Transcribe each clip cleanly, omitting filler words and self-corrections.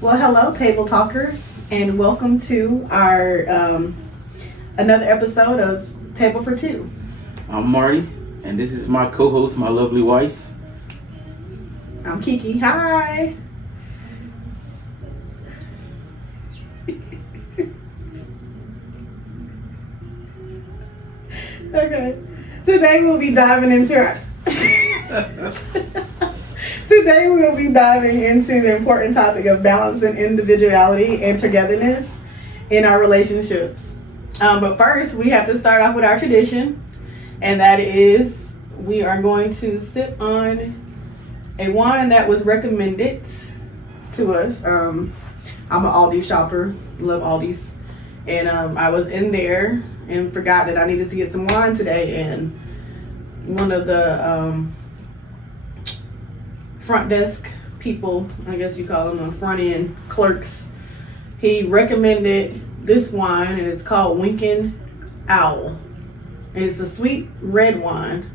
Well, hello, table talkers, and welcome to our another episode of Table for Two. I'm Marty, and this is my co-host, my lovely wife. I'm Kiki. Hi. Okay. Today we'll be diving into Today we'll be diving into the important topic of balancing individuality and togetherness in our relationships. But first, we have to start off with our tradition, and that is we are going to sip on a wine that was recommended to us. I'm an Aldi shopper, love Aldi's, and I was in there and forgot that I needed to get some wine today, and one of the front desk people, I guess you call them, the front end clerks, he recommended this wine, and it's called Winking Owl, and it's a sweet red wine,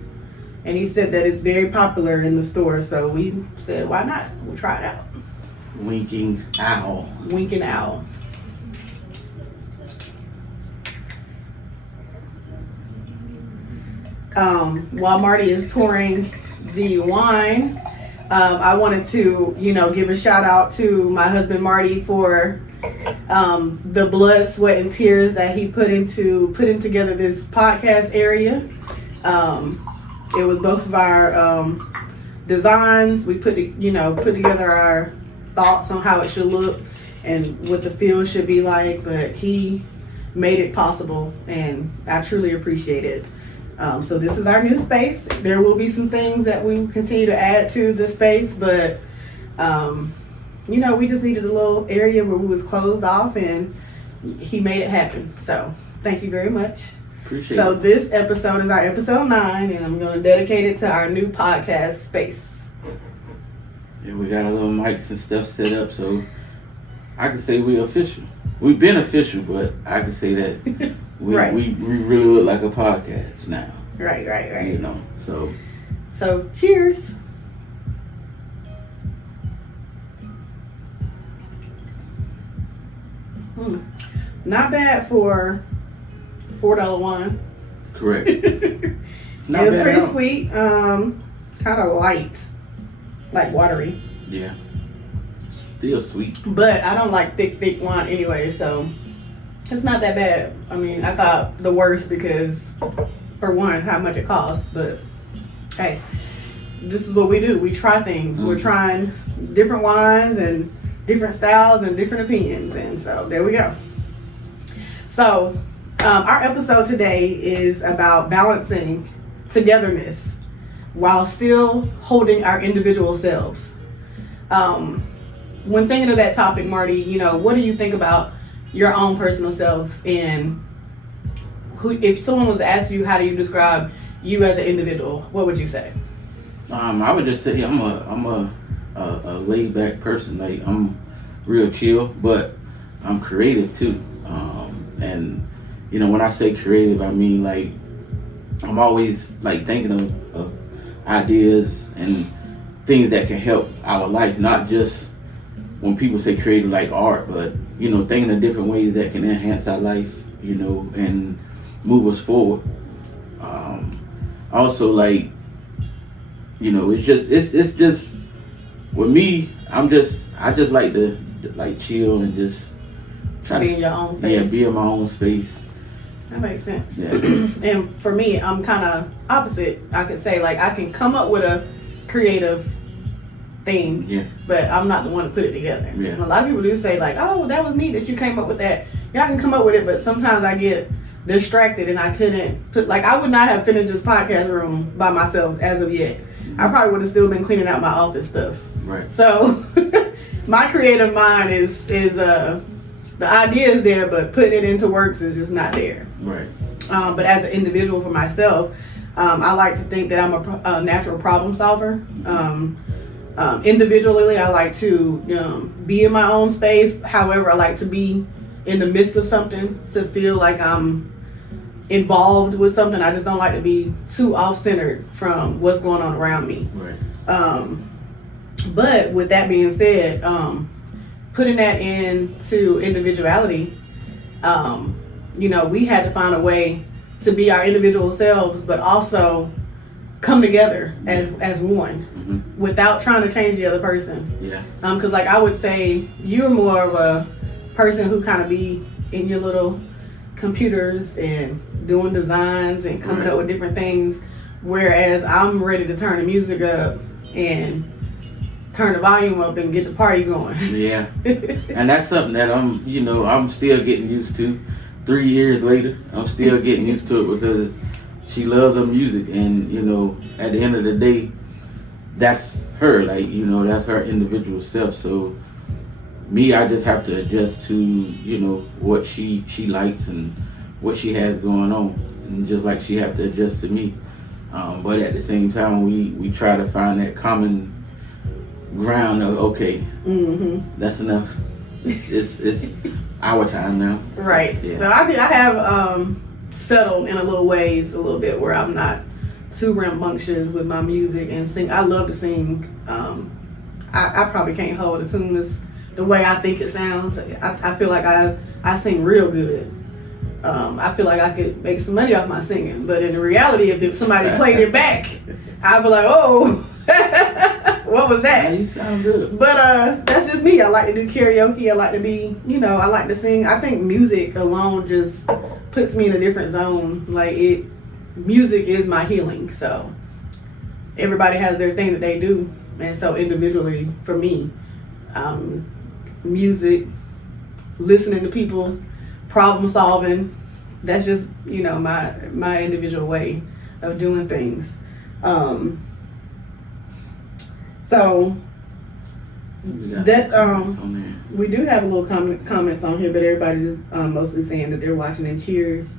and he said that it's very popular in the store, so we said, why not? We'll try it out. Winking Owl. Winking Owl. While Marty is pouring the wine, I wanted to, give a shout out to my husband Marty for the blood, sweat, and tears that he put into putting together this podcast area. It was both of our designs. We put together our thoughts on how it should look and what the feel should be like, but he made it possible, and I truly appreciate it. So this is our new space. There will be some things that we will continue to add to the space, but we just needed a little area where we was closed off, and he made it happen. So thank you very much. Appreciate So it. this episode is our episode 9, and I'm going to dedicate it to our new podcast space. Yeah, we got our little mics and stuff set up, so I can say we're official. We've been official, but I can say that Right. we really look like a podcast now. Right. So Cheers. Not bad for $4 wine. correct. Not it's pretty sweet. Kind of light, like watery. Yeah. Still sweet. But I don't like thick wine anyway, so it's not that bad. I mean, I thought the worst because, for one, how much it costs. But hey, this is what we do. We try things. We're trying different wines and different styles and different opinions, and so there we go. So our episode today is about balancing togetherness while still holding our individual selves. When thinking of that topic, Marty, what do you think about your own personal self, and if someone was to ask you how do you describe you as an individual, what would you say? I would just say I'm a laid back person. Like, I'm real chill, but I'm creative too. And when I say creative, I mean, like, I'm always like thinking of ideas and things that can help our life, not just when people say creative like art, but thinking of different ways that can enhance our life, and move us forward. Also, like, it's just with me, I just like to like chill and just try Be to in your own space. Yeah, be in my own space. That makes sense. Yeah. And for me, I'm kind of opposite. I could say, like, I can come up with a creative thing, Yeah. but I'm not the one to put it together. Yeah. And a lot of people do say, like, oh, that was neat that you came up with that. Yeah, I can come up with it, but sometimes I get distracted and I couldn't put, like, I would not have finished this podcast room by myself as of yet. I probably would have still been cleaning out my office stuff. Right. So my creative mind is the idea is there, but putting it into works is just not there. Right. But as an individual for myself, I like to think that I'm a natural problem solver. Individually, I like to be in my own space. However, I like to be in the midst of something to feel like I'm involved with something. I just don't like to be too off-centered from what's going on around me. Right. But with that being said, putting that into individuality, we had to find a way to be our individual selves, but also come together as one, without trying to change the other person. Yeah. Because like I would say, you're more of a person who kind of be in your little computers and doing designs and coming up with different things, whereas I'm ready to turn the music up and turn the volume up and get the party going. Yeah. And that's something that I'm still getting used to. 3 years later, I'm still getting used to it because she loves her music, and at the end of the day, that's her, that's her individual self. So me, I just have to adjust to what she likes and what she has going on, and just like she have to adjust to me. But at the same time, we try to find that common ground of, okay, that's enough. It's our time now. Right. Yeah. So I have settled in a little bit where I'm not too rambunctious with my music and sing. I love to sing. I probably can't hold a tune the way I think it sounds. I feel like I sing real good. I feel like I could make some money off my singing, but in reality, if somebody played it back, I'd be like, oh, what was that? Yeah, you sound good. But that's just me. I like to do karaoke. I like to be, I like to sing. I think music alone just puts me in a different zone. Music is my healing. So everybody has their thing that they do, and so individually, for me, music, listening to people, problem solving, that's just my individual way of doing things. So that we do have a little comments on here, but everybody just mostly saying that they're watching in cheers.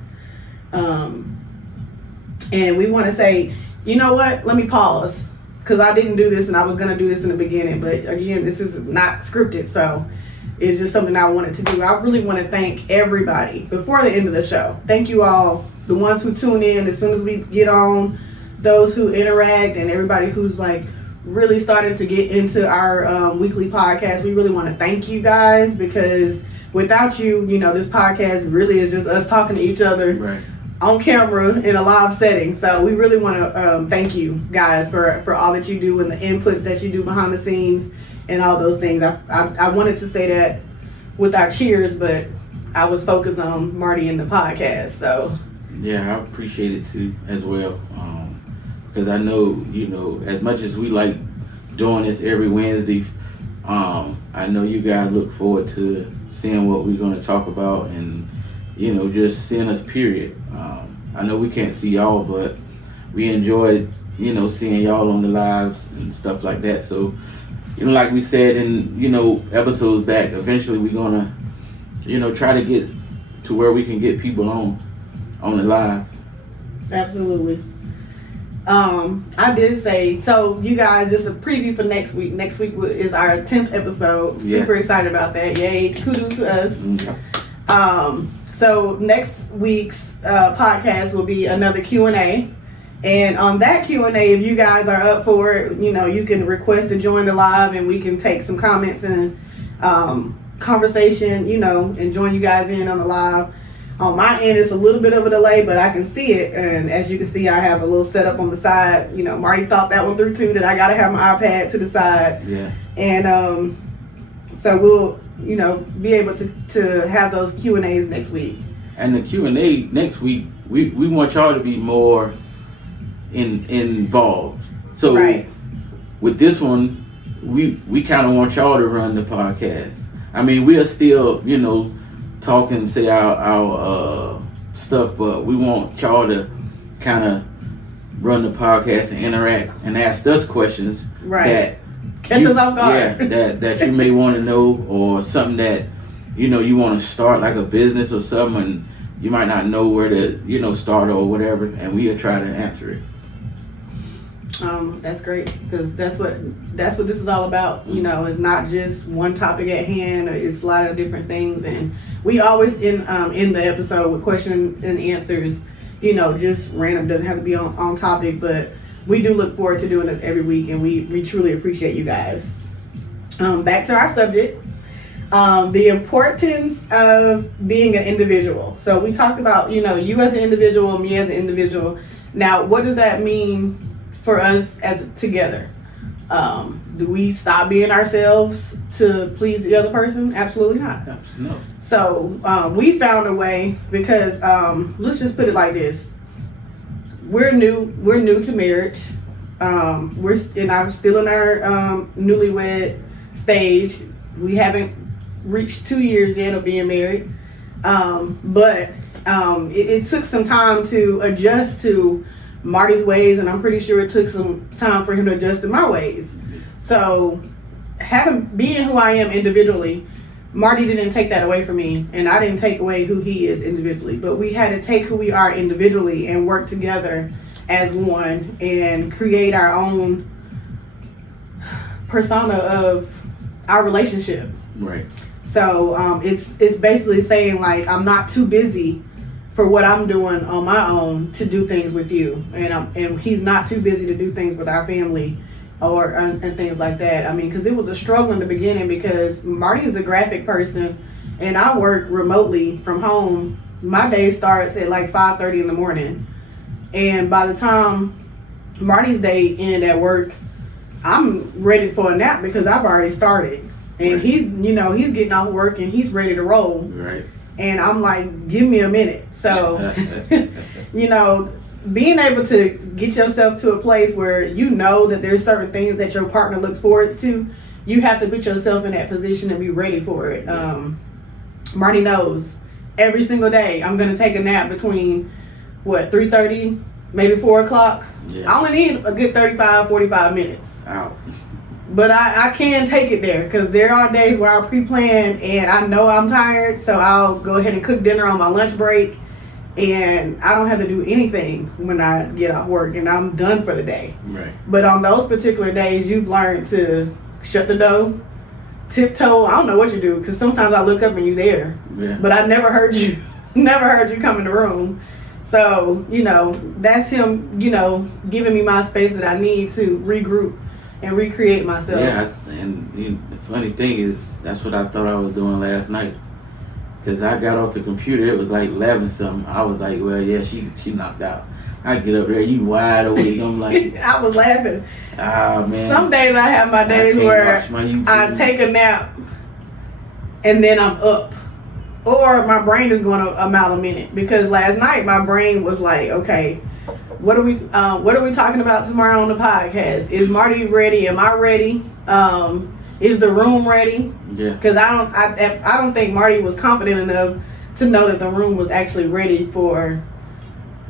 And we want to say, you know what? Let me pause, because I didn't do this, and I was gonna do this in the beginning, but again, this is not scripted, so it's just something I wanted to do. I really want to thank everybody before the end of the show. Thank you all, the ones who tune in as soon as we get on, those who interact, and everybody who's really started to get into our weekly podcast. We really want to thank you guys, because without you, this podcast really is just us talking to each other on camera in a live setting. So we really want to thank you guys for all that you do and the inputs that you do behind the scenes and all those things. I wanted to say that with our cheers, but I was focused on Marty and the podcast. So yeah, I appreciate it too as well. Because I know, as much as we like doing this every Wednesday, I know you guys look forward to seeing what we're going to talk about and, just seeing us, period. I know we can't see y'all, but we enjoy, seeing y'all on the lives and stuff like that. So, like we said in, episodes back, eventually we're going to, try to get to where we can get people on the live. Absolutely. I did say, so you guys, just a preview for next week. Next week is our 10th episode. Yes. Super excited about that. Yay. Kudos to us. Mm-hmm. So next week's podcast will be another Q&A. And on that Q&A, if you guys are up for it, you can request to join the live and we can take some comments and conversation, and join you guys in on the live. On my end, it's a little bit of a delay, but I can see it. And as you can see, I have a little setup on the side. Marty thought that one through too, that I got to have my iPad to the side. Yeah. And so we'll, be able to have those Q&As next week. And the Q&A next week, we want y'all to be more involved. So with this one, we kind of want y'all to run the podcast. I mean, we are still, talk and say our stuff, but we want y'all to kind of run the podcast and interact and ask us questions that catch us off guard. Yeah, that you may want to know, or something that you want to start, like a business or something, and you might not know where to start or whatever, and we'll try to answer it. That's great, because that's what this is all about. It's not just one topic at hand. It's a lot of different things, and we always in the episode with questions and answers. Just random, doesn't have to be on topic, but we do look forward to doing this every week, and we truly appreciate you guys. Back to our subject. The importance of being an individual. So we talked about, you know, you as an individual, me as an individual. Now, what does that mean for us as together? Do we stop being ourselves to please the other person? Absolutely not. No. So we found a way because let's just put it like this: we're new to marriage. I'm still in our newlywed stage. We haven't reached 2 years yet of being married, but it took some time to adjust to Marty's ways, and I'm pretty sure it took some time for him to adjust to my ways. So being who I am individually, Marty didn't take that away from me, and I didn't take away who he is individually, but we had to take who we are individually and work together as one and create our own persona of our relationship. Right. So it's basically saying, like, I'm not too busy for what I'm doing on my own to do things with you, and he's not too busy to do things with our family and things like that. I mean, because it was a struggle in the beginning because Marty is a graphic person, and I work remotely from home. My day starts at like 5:30 in the morning, and by the time Marty's day end at work, I'm ready for a nap because I've already started. And he's getting off work and he's ready to roll. Right. And I'm like, give me a minute. So, being able to get yourself to a place where you know that there's certain things that your partner looks forward to, you have to put yourself in that position and be ready for it. Marty knows every single day I'm going to take a nap between, 3:30, maybe 4 o'clock. Yeah. I only need a good 35, 45 minutes. Out. But I can take it there because there are days where I'll pre-plan and I know I'm tired, so I'll go ahead and cook dinner on my lunch break, and I don't have to do anything when I get off work and I'm done for the day. Right. But on those particular days, you've learned to shut the door, tiptoe. I don't know what you do because sometimes I look up and you're there, but I never heard you, come in the room. So that's him, giving me my space that I need to regroup and recreate myself. Yeah, and the funny thing is, that's what I thought I was doing last night. Because I got off the computer, it was like 11 something. I was like, well, yeah, she knocked out. I get up there, you wide awake. I'm like, I was laughing. Man. Some days I have my days where I take a nap and then I'm up. Or my brain is going a mile a minute. Because last night my brain was like, okay, what are we talking about tomorrow on the podcast? Is Marty ready? Am I ready? Is the room ready? Yeah. Because I don't think Marty was confident enough to know that the room was actually ready for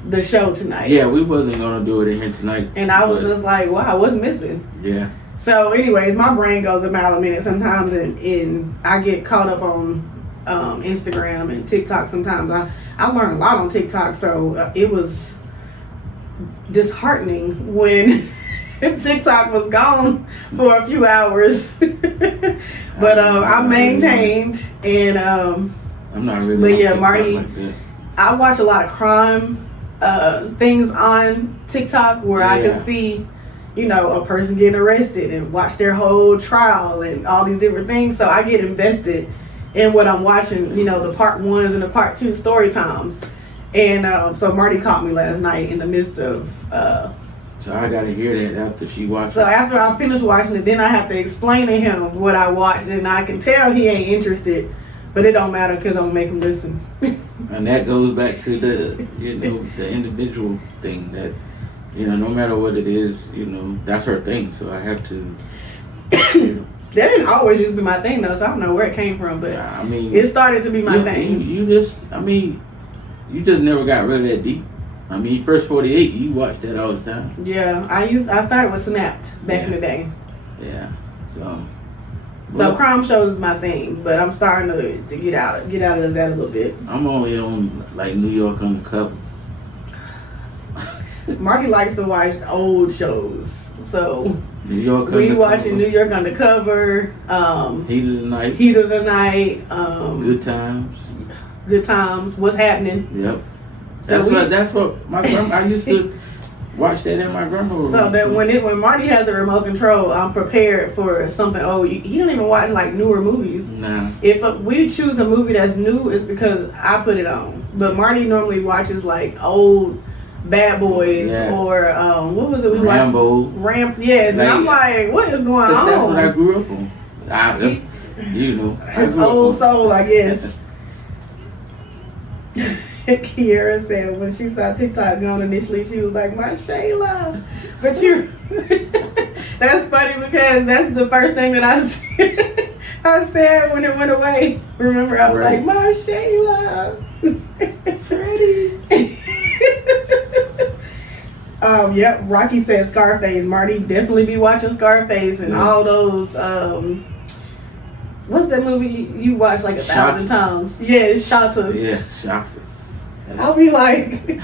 the show tonight. Yeah, we wasn't gonna do it in here tonight. And I was just like, wow, what's missing? Yeah. So anyways, my brain goes a mile a minute sometimes, and I get caught up on Instagram and TikTok sometimes. I learned a lot on TikTok, so it was disheartening when TikTok was gone for a few hours. But I maintained, and I'm not really. But yeah, on Marty, like that. I watch a lot of crime things on TikTok where I can see, a person getting arrested and watch their whole trial and all these different things. So I get invested in what I'm watching, the part 1s and the part 2 story times. And so Marty caught me last night in the midst of. So I gotta hear that after she watched. So after I finish watching it, then I have to explain to him what I watched, and I can tell he ain't interested, but it don't matter because I'm gonna make him listen. And that goes back to the the individual thing that no matter what it is, that's her thing. So I have to. That didn't always used to be my thing though, so I don't know where it came from, but I mean, it started to be my thing. You just never got rid of that deep. I mean, First 48, you watch that all the time. Yeah, I started with Snapped back in the day. Yeah, so crime shows is my thing, but I'm starting to get out of that a little bit. I'm only on like New York Undercover. Marty likes to watch old shows, so New York we Undercover. watching New York Undercover, Heat of the Night, Good Times, Good Times, What's Happening. Yep. So That's what my grandma. I used to watch that in my grandma's So room. that when Marty has the remote control, I'm prepared for something. Oh, he don't even watch like newer movies. Nah. If we choose a movie that's new, it's because I put it on. But Marty normally watches like old Bad Boys or what was it we Rambo. watched? Yes, and I'm like, what is going on? That's what I grew up on. You know, His old soul, I guess. Kiara said when she saw TikTok going initially, she was like, my Shayla. But you, that's funny because that's the first thing that I said, I said when it went away. Remember, I was like, my Shayla. Freddie. Yep, Rocky said Scarface. Marty definitely be watching Scarface and all those, what's that movie you watch like 1,000 times? Yeah, it's Shotas. Yeah, Shotas. I'll be like,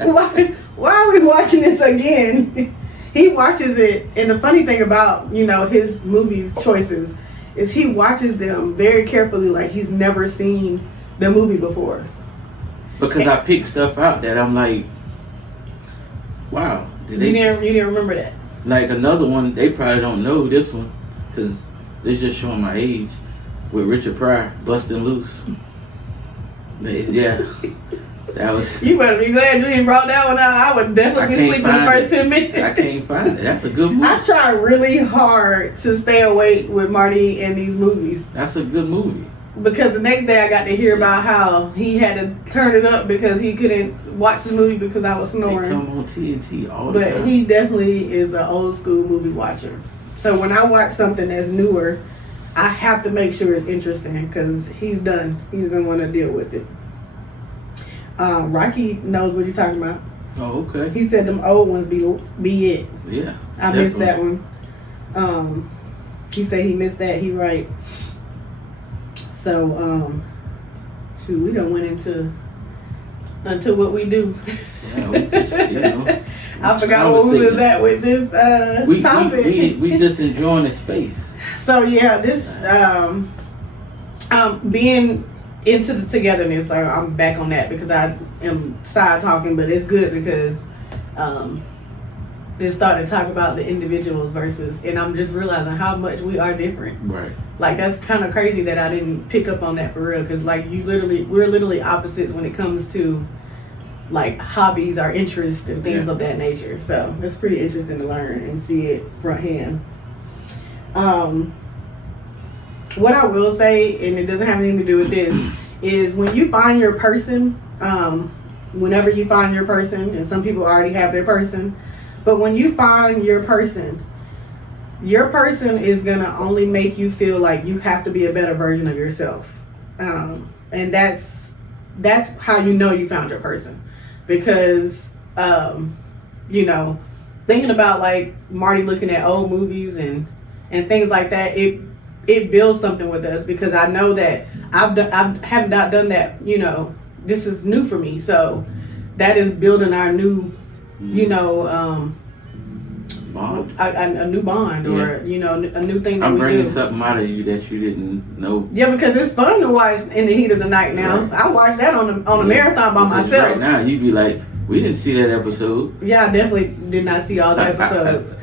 why are we watching this again? He watches it, and the funny thing about, his movies choices is he watches them very carefully, like he's never seen the movie before. Because I pick stuff out that I'm like, wow. You didn't remember that? Like another one, they probably don't know this one, because they're just showing my age, with Richard Pryor, Bustin' Loose. Yeah. That was. You better be glad you didn't brought that one out. I would definitely be sleeping the first 10 minutes. I can't find it. That's a good movie. I try really hard to stay awake with Marty in these movies. That's a good movie. Because the next day I got to hear about how he had to turn it up because he couldn't watch the movie because I was snoring. They come on TNT all the time. But he definitely is an old school movie watcher. So when I watch something that's newer, I have to make sure it's interesting because he's done. He's going to want to deal with it. Rocky knows what you're talking about. Oh, okay. He said them old ones be it. Yeah. I missed that one. He said he missed that. He right. So, we done went into what we do. Yeah, we just, I forgot what we was at with this topic. We just enjoying the space. So yeah, this being into the togetherness. I'm back on that because I am side talking, but it's good because they started to talk about the individuals versus, and I'm just realizing how much we are different. Right. Like that's kind of crazy that I didn't pick up on that for real because like we're literally opposites when it comes to like hobbies or interests and things of that nature. So it's pretty interesting to learn and see it front hand. What I will say, and it doesn't have anything to do with this, is when you find your person, whenever you find your person, and some people already have their person, but when you find your person is going to only make you feel like you have to be a better version of yourself. And that's how you know you found your person. Because, thinking about like Marty looking at old movies and things like that, it builds something with us because I know that I have not done that, this is new for me. So that is building our new, bond. A new bond or, a new thing that I'm we bringing do. something out of you that you didn't know. Yeah, because it's fun to watch In the Heat of the Night now. Right. I watched that on a marathon by Because myself. Right now, you'd be like, we didn't see that episode. Yeah, I definitely did not see all the episodes.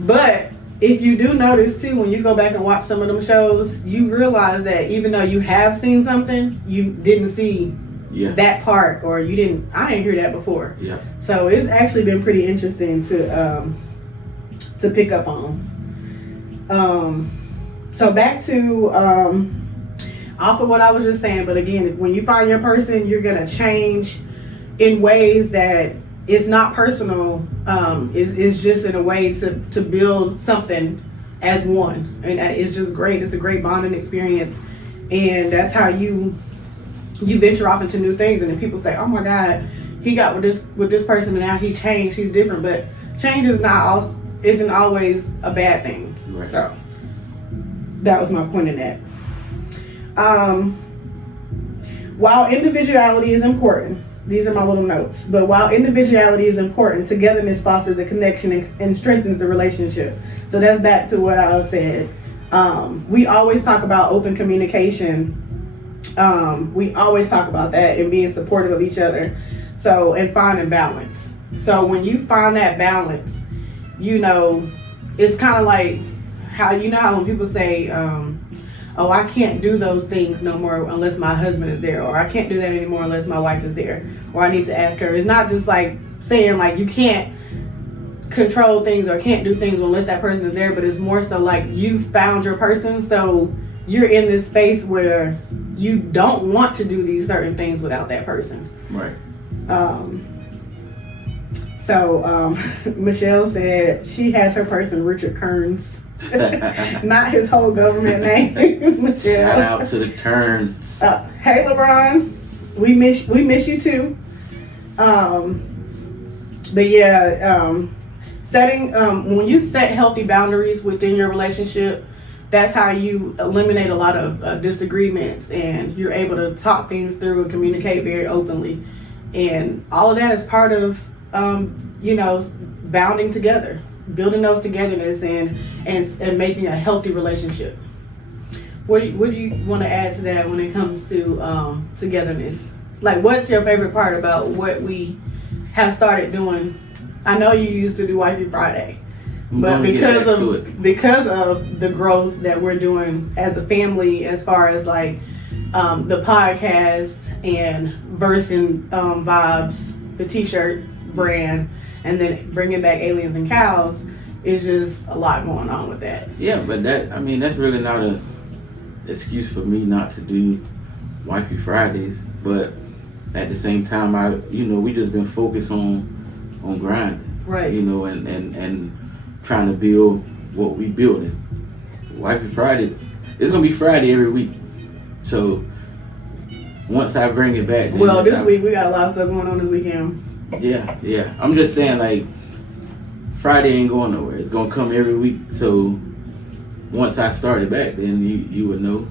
But if you do notice too, when you go back and watch some of them shows, you realize that even though you have seen something, you didn't see that part, or I didn't hear that before. Yeah. So it's actually been pretty interesting to pick up on. So back to off of what I was just saying, but again, when you find your person, you're gonna change in ways that it's not personal. It's just in a way to build something as one, and it's just great. It's a great bonding experience, and that's how you venture off into new things. And then people say, "Oh my God, he got with this person, and now he changed. He's different." But change isn't always a bad thing. Right. So that was my point in that. While individuality is important, these are my little notes, but while individuality is important, togetherness fosters a connection and strengthens the relationship. So that's back to what I said. We always talk about open communication. We always talk about that and being supportive of each other. So, and finding balance. So when you find that balance, you know, it's kind of like how, you know how when people say, oh, I can't do those things no more unless my husband is there, or I can't do that anymore unless my wife is there, or I need to ask her. It's not just like saying like you can't control things or can't do things unless that person is there, but it's more so like you found your person, so you're in this space where you don't want to do these certain things without that person. Right. So Michelle said she has her person Richard Kearns. Not his whole government name. Michelle. Shout out to the Kearns. Hey LeBron, we miss you too. But yeah, setting when you set healthy boundaries within your relationship, that's how you eliminate a lot of disagreements, and you're able to talk things through and communicate very openly, and all of that is part of you know, bounding together, building those togetherness, and making a healthy relationship. What do you want to add to that when it comes to togetherness? Like, what's your favorite part about what we have started doing? I know you used to do Wifey Friday, but because of the growth that we're doing as a family, as far as like the podcast and Verse and Vibes, the t-shirt brand, and then bringing back Aliens and Cows, is just a lot going on with that. Yeah, but that's really not a excuse for me not to do Wifey Fridays, but at the same time, we just been focused on grinding, right? You know, and trying to build what we building. Wifey Friday, it's gonna be Friday every week. So once I bring it back, well, this week we got a lot of stuff going on this weekend. Yeah. I'm just saying, like, Friday ain't going nowhere. It's gonna come every week. So once I start it back, then you would know.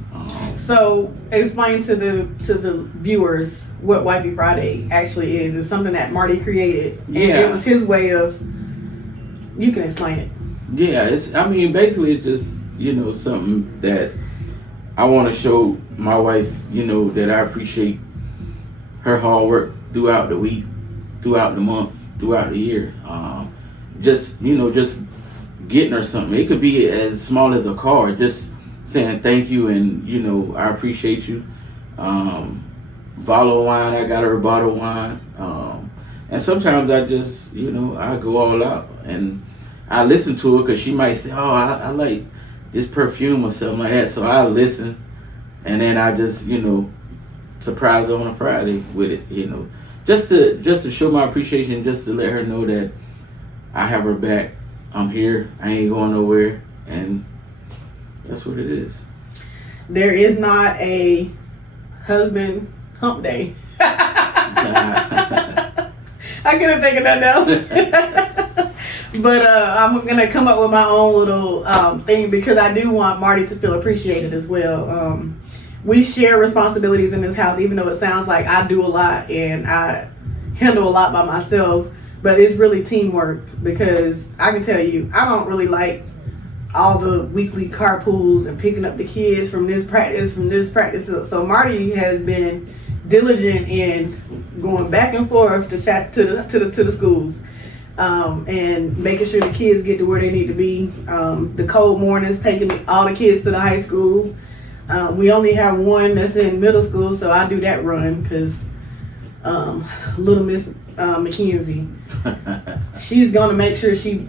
So explain to the viewers what Wifey Friday actually is. It's something that Marty created, and it was his way of. You can explain it. Yeah, basically it's just, something that I want to show my wife, that I appreciate her hard work throughout the week, throughout the month, throughout the year. Just getting her something. It could be as small as a card, just saying thank you and, I appreciate you. Bottle of wine, I got her a bottle of wine. And sometimes I just, I go all out and I listen to her because she might say, oh, I like this perfume or something like that. So I listen and then I just, surprise her on a Friday with it, just to show my appreciation, just to let her know that I have her back. I'm here. I ain't going nowhere. And that's what it is. There is not a husband hump day. I couldn't think of nothing else. But I'm going to come up with my own little thing, because I do want Marty to feel appreciated as well. We share responsibilities in this house, even though it sounds like I do a lot and I handle a lot by myself. But it's really teamwork, because I can tell you, I don't really like all the weekly carpools and picking up the kids from this practice. So Marty has been diligent in going back and forth to the schools, and making sure the kids get to where they need to be. The cold mornings, taking all the kids to the high school. We only have one that's in middle school, so I do that run, because little Miss Mackenzie, she's gonna make sure she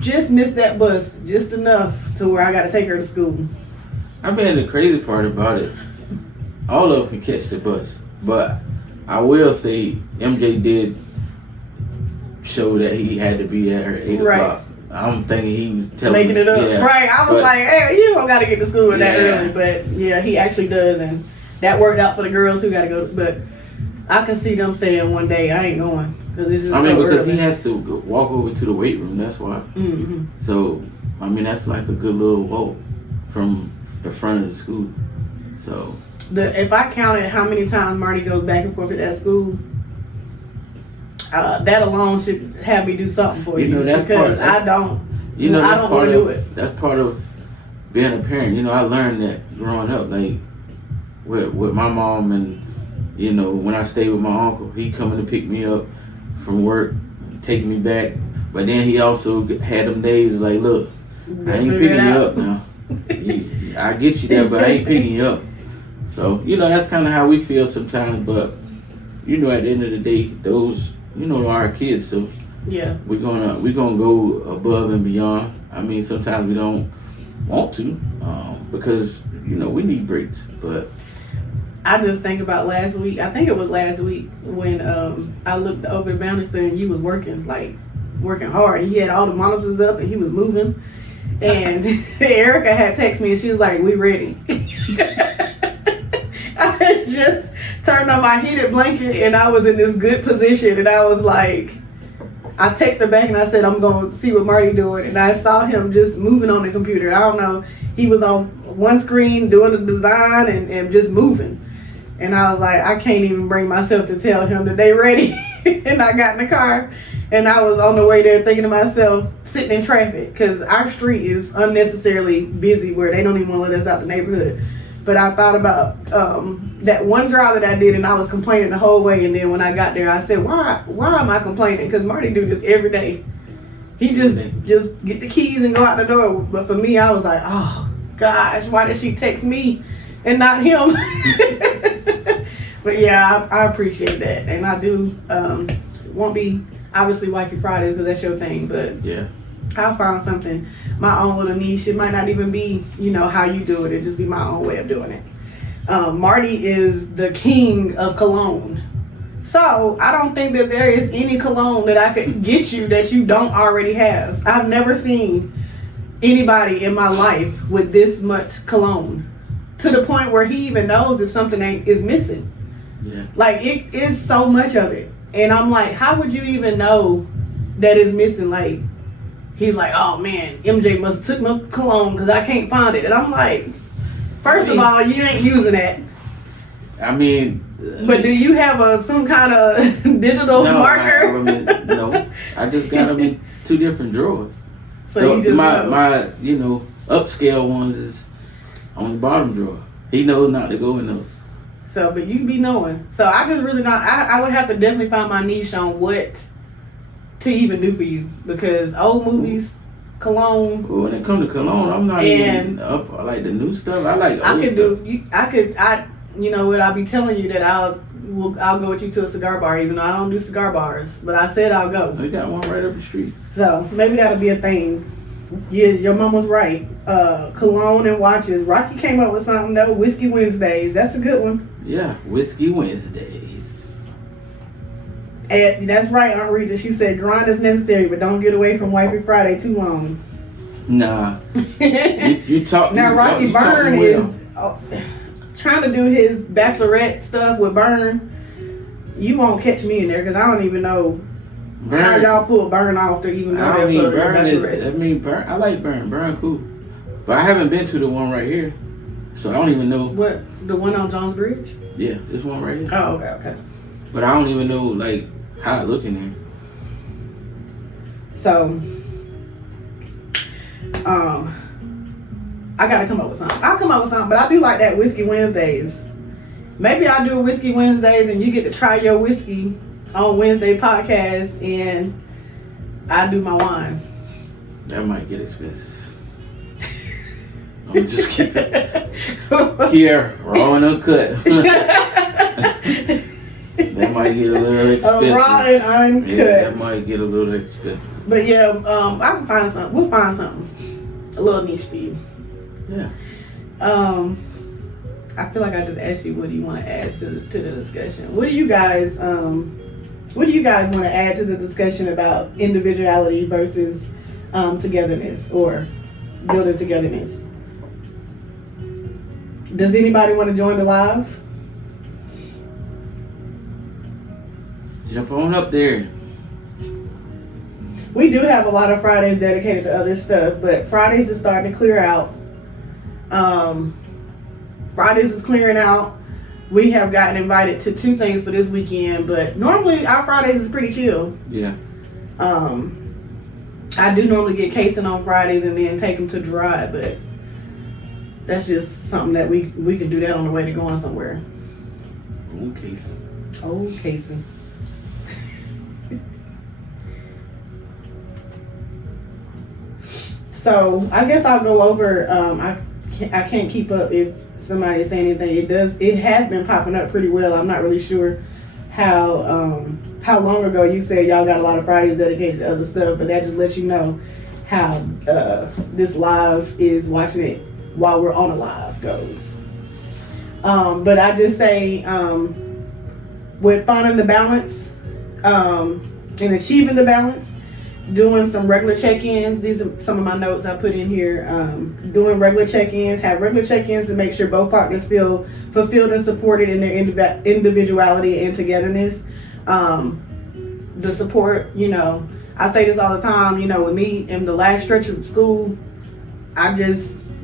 just missed that bus just enough to where I gotta take her to school. I mean, the crazy part about it, all of them can catch the bus, but I will say MJ did show that he had to be at her 8 o'clock. I'm thinking he was telling making it up. Yeah. Right, I was like, hey, you don't gotta get to school that early, but yeah, he actually does, and that worked out for the girls who gotta go. But I can see them saying one day, I ain't going. It's just because he has to walk over to the weight room, that's why. Mm-hmm. So, that's like a good little walk from the front of the school. So, if I counted how many times Marty goes back and forth to that school, that alone should have me do something for you. That's because I don't want to do it. That's part of being a parent. I learned that growing up, like with my mom, and when I stayed with my uncle, he coming to pick me up from work, take me back. But then he also had them days like, look, I ain't picking you up now. I get you there, but I ain't picking you up. So, you know, that's kind of how we feel sometimes. But, you know, at the end of the day, those, you know, are our kids. So yeah, we're gonna go above and beyond. I mean, sometimes we don't want to because, you know, we need breaks. But I just think about last week. I think it was last week when I looked over the banister and you was working hard. He had all the monitors up and he was moving. And Erica had texted me and she was like, "We ready." I had just turned on my heated blanket and I was in this good position and I was like, I texted back and I said, "I'm going to see what Marty doing." And I saw him just moving on the computer. I don't know. He was on one screen doing the design and just moving. And I was like, I can't even bring myself to tell him that they ready. And I got in the car and I was on the way there thinking to myself, sitting in traffic, because our street is unnecessarily busy where they don't even want to let us out the neighborhood. But I thought about that one drive that I did and I was complaining the whole way. And then when I got there, I said, why am I complaining? Because Marty do this every day. He just get the keys and go out the door. But for me, I was like, oh gosh, why did she text me and not him? But yeah, I appreciate that. And I do, won't be obviously Wifey Fridays because that's your thing, but yeah, I'll find something, my own little niche. It might not even be, you know, how you do it. It'll just be my own way of doing it. Marty is the king of cologne. So I don't think that there is any cologne that I could get you that you don't already have. I've never seen anybody in my life with this much cologne to the point where he even knows if something is missing. yeah. Like, it is so much of it. And I'm like, how would you even know that it's missing? Like, he's like, oh man, MJ must have took my cologne because I can't find it. And I'm like, first of all, you ain't using that. I mean, But do you have some kind of digital marker? No, I just got them in two different drawers. So you just know. my you know, upscale ones is on the bottom drawer. He knows not to go in those. So, but you be knowing. So I just really not. I would have to definitely find my niche on what to even do for you, because old movies, cologne. Well, when it comes to cologne, I'm not even up. I like the new stuff. I like old stuff. You know what? I'll be telling you that I'll go with you to a cigar bar, even though I don't do cigar bars. But I said I'll go. We got one right up the street. So maybe that'll be a thing. Yes, your mom was right. Cologne and watches. Rocky came up with something though. Whiskey Wednesdays. That's a good one. Yeah, Whiskey Wednesdays. And that's right, Aunt Rita. She said grind is necessary, but don't get away from Wifey Friday too long. Nah. you talk. Now Rocky Byrne well. is trying to do his bachelorette stuff with Byrne. You won't catch me in there because I don't even know how y'all pull Byrne off to even go there for Byrne. Byrne. I like Byrne. Byrne cool. But I haven't been to the one right here, so I don't even know. What, the one on Jones Bridge? Yeah, this one right here. Oh, okay. But I don't even know like how it look in there. So, I gotta come up with something. I'll come up with something, but I do like that Whiskey Wednesdays. Maybe I'll do a Whiskey Wednesdays and you get to try your whiskey on Wednesday podcast and I do my wine. That might get expensive. I'm just kidding. Here, raw and uncut. That might get a little expensive. Raw and uncut. Yeah, that might get a little expensive. But yeah, I can find something. We'll find something. A little niche for you. Yeah. I feel like I just asked you, what do you want to add to the discussion? What do you guys want to add to the discussion about individuality versus togetherness or building togetherness? Does anybody want to join the live? Jump on up there. We do have a lot of Fridays dedicated to other stuff, but Fridays is starting to clear out. Fridays is clearing out. We have gotten invited to 2 things for this weekend, but normally our Fridays is pretty chill. Yeah. I do normally get casing on Fridays and then take them to dry, but that's just something that we can do that on the way to going somewhere. Old casing. Old casing. So I guess I'll go over. I can't keep up if somebody is saying anything. It has been popping up pretty well. I'm not really sure how long ago you said y'all got a lot of Fridays dedicated to other stuff, but that just lets you know how this live is watching it while we're on a live goes. But I just say with finding the balance and achieving the balance, doing some regular check-ins. These are some of my notes I put in here. Doing regular check-ins, have regular check-ins to make sure both partners feel fulfilled and supported in their individuality and togetherness. The support, I say this all the time, with me in the last stretch of school,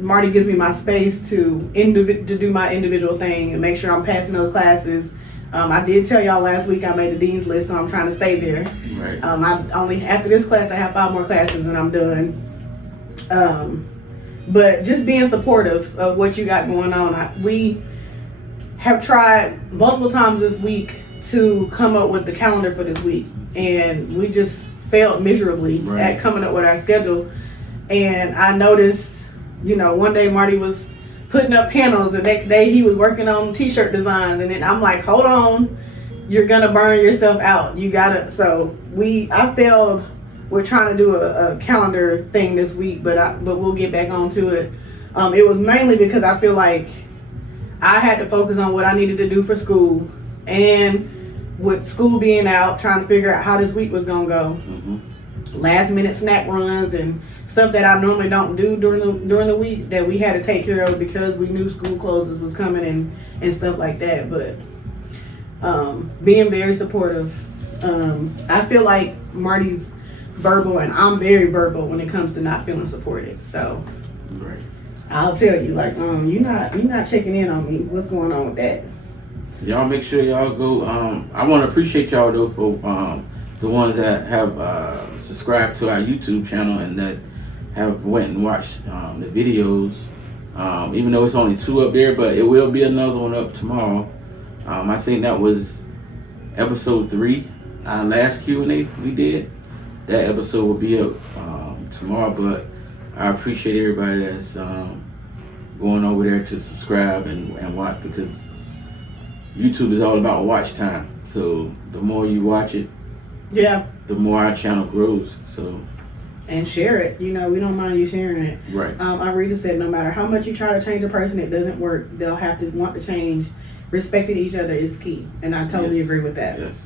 Marty gives me my space to do my individual thing and make sure I'm passing those classes. I did tell y'all last week I made the dean's list, so I'm trying to stay there. Right. After this class, I have 5 more classes and I'm done. But just being supportive of what you got going on. We have tried multiple times this week to come up with the calendar for this week, and we just failed miserably at coming up with our schedule. And I noticed, one day Marty was putting up panels, the next day he was working on t-shirt designs, and then I'm like, hold on, you're gonna burn yourself out. You gotta. So I failed with trying to do a calendar thing this week, but we'll get back onto it. It was mainly because I feel like I had to focus on what I needed to do for school, and with school being out, trying to figure out how this week was gonna go. Mm-hmm. Last minute snack runs and stuff that I normally don't do during the week that we had to take care of because we knew school closes was coming and stuff like that. But being very supportive. I feel like Marty's verbal and I'm very verbal when it comes to not feeling supported. So I'll tell you, like, you're not checking in on me. What's going on with that? Y'all make sure y'all go. I want to appreciate y'all though for the ones that have subscribed to our YouTube channel and that have went and watched the videos. Even though it's only 2 up there, but it will be another one up tomorrow. I think that was episode 3, our last Q&A we did. That episode will be up tomorrow, but I appreciate everybody that's going over there to subscribe and watch, because YouTube is all about watch time. So the more you watch it, the more our channel grows. So, and share it. We don't mind you sharing it. Right. Arita said no matter how much you try to change a person, it doesn't work. They'll have to want to change. Respecting each other is key, and I totally agree with that. Yes.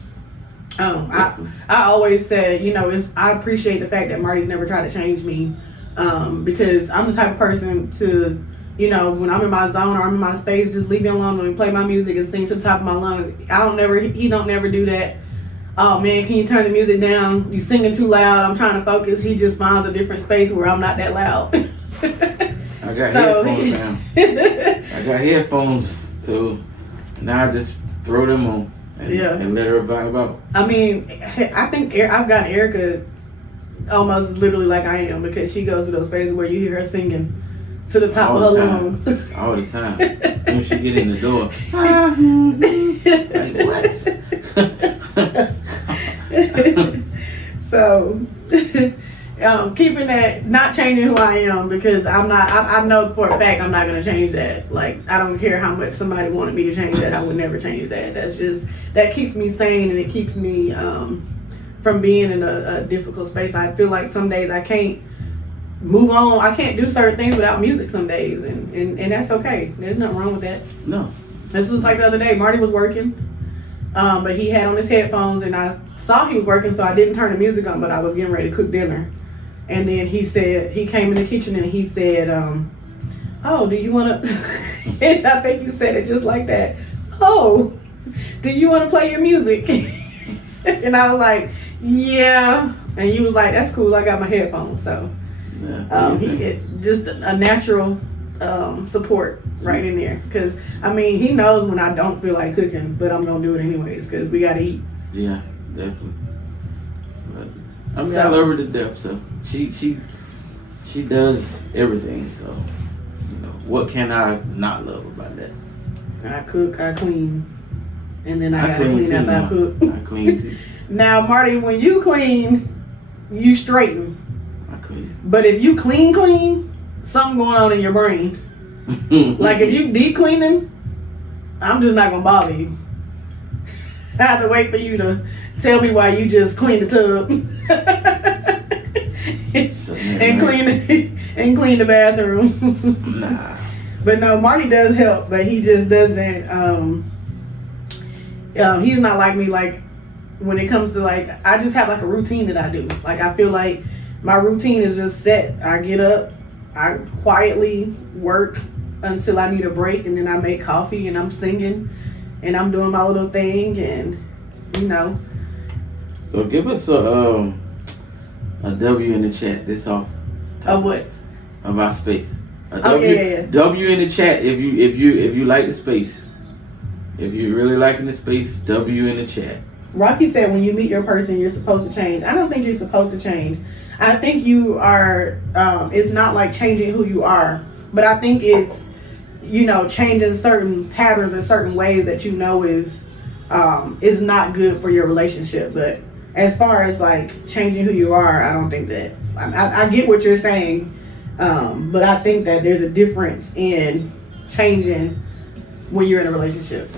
I always said, I appreciate the fact that Marty's never tried to change me, because I'm the type of person to, when I'm in my zone or I'm in my space, just leave me alone and play my music and sing to the top of my lungs. He don't never do that. Oh man, can you turn the music down? You singing too loud. I'm trying to focus. He just finds a different space where I'm not that loud. I got headphones now. I got headphones, so now I just throw them on and let her vibe out. I mean, I think I've gotten Erica almost literally like I am, because she goes to those phases where you hear her singing to the top of her lungs. All the time. When she get in the door. Like, what? So, keeping that, not changing who I am, because I know for a fact I'm not going to change that. Like, I don't care how much somebody wanted me to change that. I would never change that. That keeps me sane, and it keeps me from being in a difficult space. I feel like some days I can't move on. I can't do certain things without music some days, and that's okay. There's nothing wrong with that. No. This was like the other day. Marty was working, but he had on his headphones, and I saw he was working, so I didn't turn the music on, but I was getting ready to cook dinner. And then he came in the kitchen and he said, oh, do you want to, and I think he said it just like that. Oh, do you want to play your music? And I was like, yeah. And he was like, that's cool. I got my headphones. So just a natural support right in there. Because, he knows when I don't feel like cooking, but I'm going to do it anyways because we got to eat. Yeah, definitely. But, I love her to death, so she does everything, so what can I not love about that? I cook, I clean, and then I gotta clean clean after I cook. I clean too. Now, Marty, when you clean, you straighten. I clean. But if you clean, something going on in your brain. Like if you deep cleaning, I'm just not gonna bother you. I have to wait for you to tell me why you just clean the tub and clean the bathroom. Nah. But no, Marty does help, but he just doesn't. He's not like me. Like when it comes to like, I just have like a routine that I do. Like I feel like my routine is just set. I get up, I quietly work until I need a break, and then I make coffee and I'm singing and I'm doing my little thing, and you know. So give us a W in the chat. This off. Of what? Of our space. A Oh, yeah. W in the chat if you like the space. If you're really liking the space, W in the chat. Rocky said when you meet your person, you're supposed to change. I don't think you're supposed to change. I think you are, it's not like changing who you are, but I think it's, you know, changing certain patterns and certain ways that you know is not good for your relationship. But as far as like changing who you are, I don't think that, I get what you're saying, but I think that there's a difference in changing when you're in a relationship.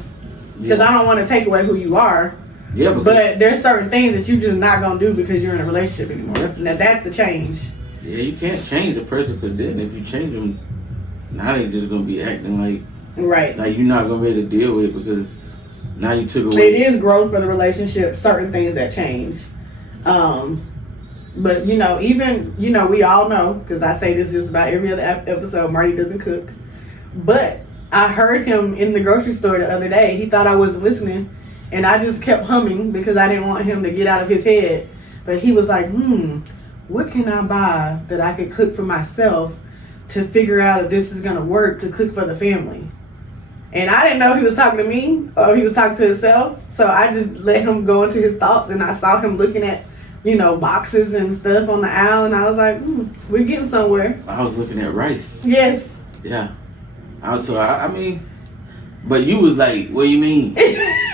Because I don't want to take away who you are. Yeah, but there's certain things that you're just not gonna do because you're in a relationship anymore. Yeah. Now that's the change. Yeah, you can't change the person, because then if you change them, now they just gonna be acting like you're not gonna be able to deal with it, because now you took away. It is growth for the relationship. Certain things that change. But you know, even we all know, because I say this just about every other episode. Marty doesn't cook, but I heard him in the grocery store the other day. He thought I wasn't listening. And I just kept humming because I didn't want him to get out of his head. But he was like, what can I buy that I could cook for myself to figure out if this is going to work to cook for the family? And I didn't know he was talking to me or he was talking to himself. So I just let him go into his thoughts, and I saw him looking at, boxes and stuff on the aisle. And I was like, we're getting somewhere. I was looking at rice. Yes. Yeah. I mean, but you was like, what do you mean?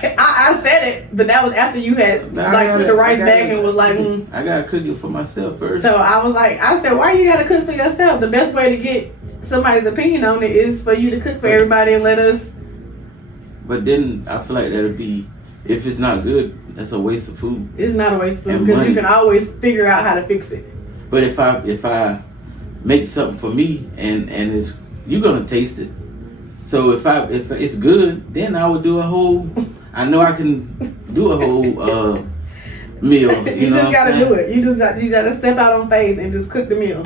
I said it, but that was after you had put the rice back and was like, I gotta cook it for myself first. So I said, why you gotta cook for yourself? The best way to get somebody's opinion on it is for you to cook for everybody and let us. But then I feel like that'd be, if it's not good, that's a waste of food. It's not a waste of food because you can always figure out how to fix it. But if I make something for me and it's, you're gonna taste it. So if it's good, then I would do a whole. I know I can do a whole meal. You just gotta do it. You gotta step out on faith and just cook the meal.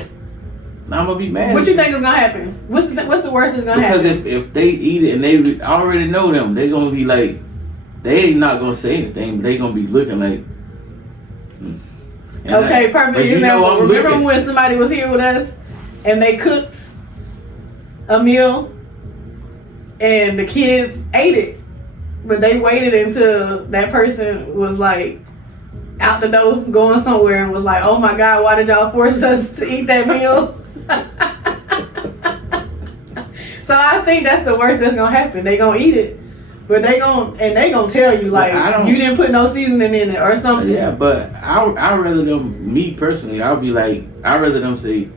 Now I'm gonna be mad. What you think is gonna happen? What's the worst that's gonna happen? Because if they eat it and they already know them, they're gonna be like, they ain't not gonna say anything, but they gonna be looking like. Okay, perfect example. Remember when somebody was here with us and they cooked a meal? And the kids ate it, but they waited until that person was like out the door going somewhere and was like, oh my God, why did y'all force us to eat that meal? So I think that's the worst that's gonna happen. They gonna eat it, but they gonna tell you like, you didn't put no seasoning in it or something. Yeah, but I rather them, me personally, I'll be like, I rather them say,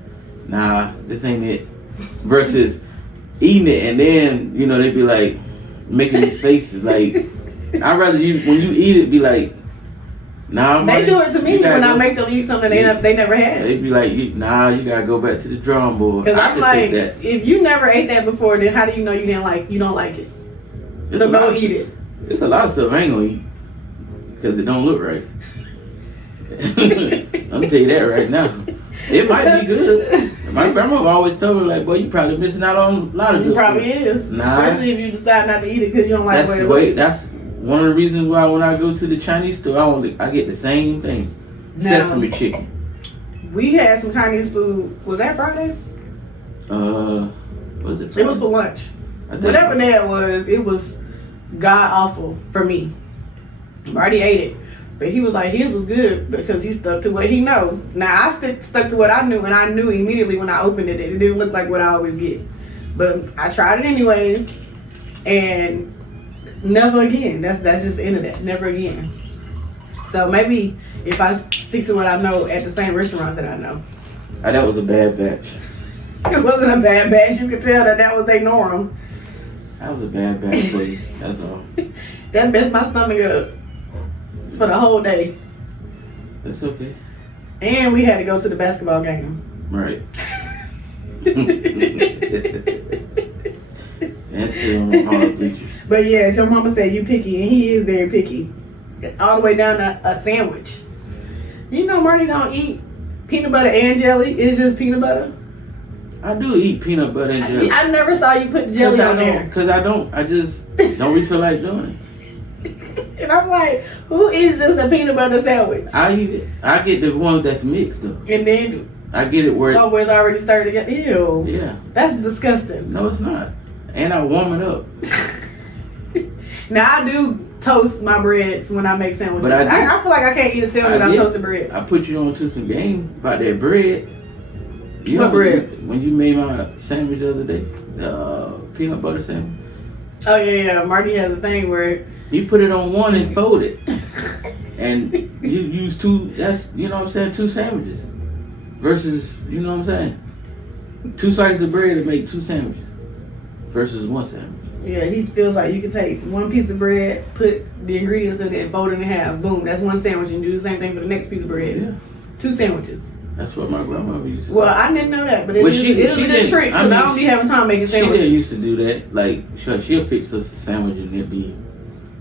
nah, this ain't it, versus eating it and then they be like making these faces like, I'd rather you when you eat it be like, nah. They do it to me when I make them eat something they never had. They be like, nah, you gotta go back to the drawing board. Because I'm like, if you never ate that before, then how do you know you don't like it? So go eat it. There's a lot of stuff I ain't gonna eat because it don't look right. I'm gonna tell you that right now. It might be good. My grandma always told me, like, boy, you probably missing out on a lot of good probably food. Is. Nah. Especially if you decide not to eat it because you don't like the way it looks. That's one of the reasons why when I go to the Chinese store, I get the same thing. Sesame chicken. We had some Chinese food. Was that Friday? Was it Friday? It was for lunch. Whatever that was, it was god awful for me. Marty ate it. But he was like, his was good because he stuck to what he know. Now, I stuck to what I knew, and I knew immediately when I opened it, it didn't look like what I always get. But I tried it anyways, and never again. That's just the end of that. Never again. So maybe if I stick to what I know at the same restaurant that I know. That was a bad batch. It wasn't a bad batch. You could tell that was their norm. That was a bad batch for you. That's all. That messed my stomach up for the whole day. That's okay. And we had to go to the basketball game. Right. And sit on the hard bleachers. But yes, your mama said you picky, and he is very picky. All the way down to a sandwich. You know Marty don't eat peanut butter and jelly. It's just peanut butter. I do eat peanut butter and jelly. I never saw you put jelly on there. Because I just don't really feel like doing it. And I'm like, who eats just a peanut butter sandwich? I eat it. I get the one that's mixed though. And then I get it where it's already stirred together. Ew. Yeah. That's disgusting. No, it's not. And I warm it up. Now I do toast my breads when I make sandwiches. But I feel like I can't eat a sandwich without toasted bread. I put you on to some game about that bread. What bread? When you made my sandwich the other day, peanut butter sandwich. Oh yeah. Marty has a thing where you put it on one and fold it, and you use two. That's you know what I'm saying. 2 sandwiches versus you know what I'm saying. 2 slices of bread to make 2 sandwiches versus 1 sandwich. Yeah, he feels like you can take 1 piece of bread, put the ingredients in it, fold it in half. Boom, that's 1 sandwich, and do the same thing for the next piece of bread. Yeah. 2 sandwiches. That's what my grandmother used to do. Well, I didn't know that, but it was a good trick because I don't be having time making sandwiches. She didn't used to do that. Like, she'll fix us a sandwich and it'll be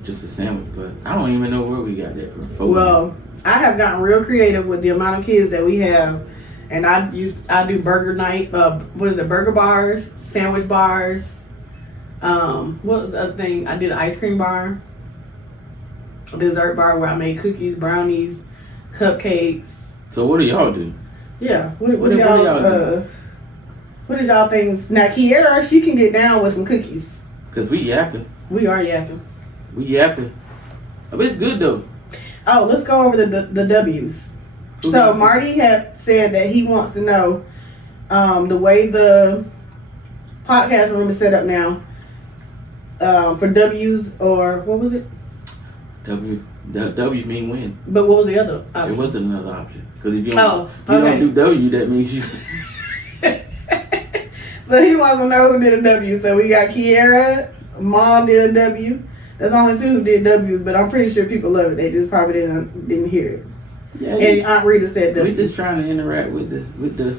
just a sandwich. But I don't even know where we got that from. Well, I have gotten real creative with the amount of kids that we have. And I do burger night, burger bars, sandwich bars. What was the other thing? I did an ice cream bar, a dessert bar where I made cookies, brownies, cupcakes. So what do y'all do? Yeah, what do y'all think? Now Kiera, she can get down with some cookies. Cause we yapping. We are yapping. We yapping. But it's good though. Oh, let's go over the W's. So Marty had said that he wants to know the way the podcast room is set up now for W's or what was it? W mean win. But what was the other option? There wasn't another option. Because if you don't do W, that means you. So he wants to know who did a W. So we got Kiera, Mom did a W. There's only 2 who did W's, but I'm pretty sure people love it. They just probably didn't hear it. Yeah, and Aunt Rita said W. We're just trying to interact with the